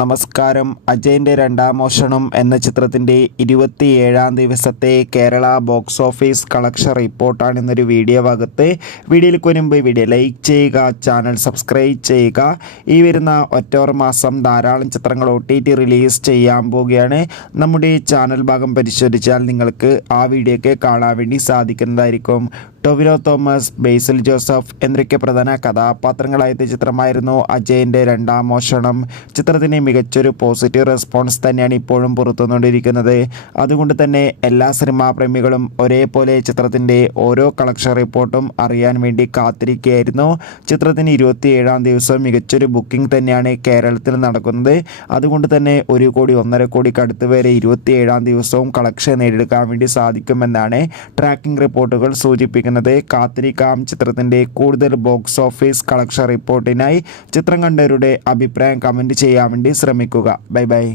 നമസ്കാരം. അജയൻ്റെ രണ്ടാം മോഷണം എന്ന ചിത്രത്തിൻ്റെ 27-ാം ദിവസത്തെ കേരള ബോക്സ് ഓഫീസ് കളക്ഷൻ റിപ്പോർട്ടാണ് ഇന്നൊരു വീഡിയോ ഭാഗത്ത്. വീഡിയോയിലേക്ക് മുൻപ് വീഡിയോ ലൈക്ക് ചെയ്യുക, ചാനൽ സബ്സ്ക്രൈബ് ചെയ്യുക. ഈ വരുന്ന ഒക്ടോബർ മാസം ധാരാളം ചിത്രങ്ങൾ OTT റിലീസ് ചെയ്യാൻ പോവുകയാണ്. നമ്മുടെ ചാനൽ ഭാഗം പരിശോധിച്ചാൽ നിങ്ങൾക്ക് ആ വീഡിയോയ്ക്ക് കാണാൻ വേണ്ടി സാധിക്കുന്നതായിരിക്കും. ടൊവിനോ തോമസ്, ബേസിൽ ജോസഫ് എന്നൊക്കെ പ്രധാന കഥാപാത്രങ്ങളായ ചിത്രമായിരുന്നു അജയൻ്റെ രണ്ടാം മോഷണം. ചിത്രത്തിന് മികച്ചൊരു പോസിറ്റീവ് റെസ്പോൺസ് തന്നെയാണ് ഇപ്പോഴും പുറത്തുവന്നുകൊണ്ടിരിക്കുന്നത്. അതുകൊണ്ട് തന്നെ എല്ലാ സിനിമാ പ്രേമികളും ഒരേപോലെ ചിത്രത്തിൻ്റെ ഓരോ കളക്ഷൻ റിപ്പോർട്ടും അറിയാൻ വേണ്ടി കാത്തിരിക്കുകയായിരുന്നു. ചിത്രത്തിന് 27-ാം ദിവസം മികച്ചൊരു ബുക്കിംഗ് തന്നെയാണ് കേരളത്തിൽ നടക്കുന്നത്. അതുകൊണ്ട് തന്നെ 1 കോടി 1.5 കോടിക്ക് അടുത്ത് വരെ 27-ാം ദിവസവും കളക്ഷൻ നേടിയെടുക്കാൻ വേണ്ടി സാധിക്കുമെന്നാണ് ട്രാക്കിംഗ് റിപ്പോർട്ടുകൾ സൂചിപ്പിക്കുന്നത്. കാത്തിരിക്കാം ചിത്രത്തിൻ്റെ കൂടുതൽ ബോക്സ് ഓഫീസ് കളക്ഷൻ റിപ്പോർട്ടിനായി. ചിത്രം കണ്ടവരുടെ അഭിപ്രായം കമൻറ്റ് ചെയ്യാൻ വേണ്ടി ശ്രമിക്കുക. Bye bye.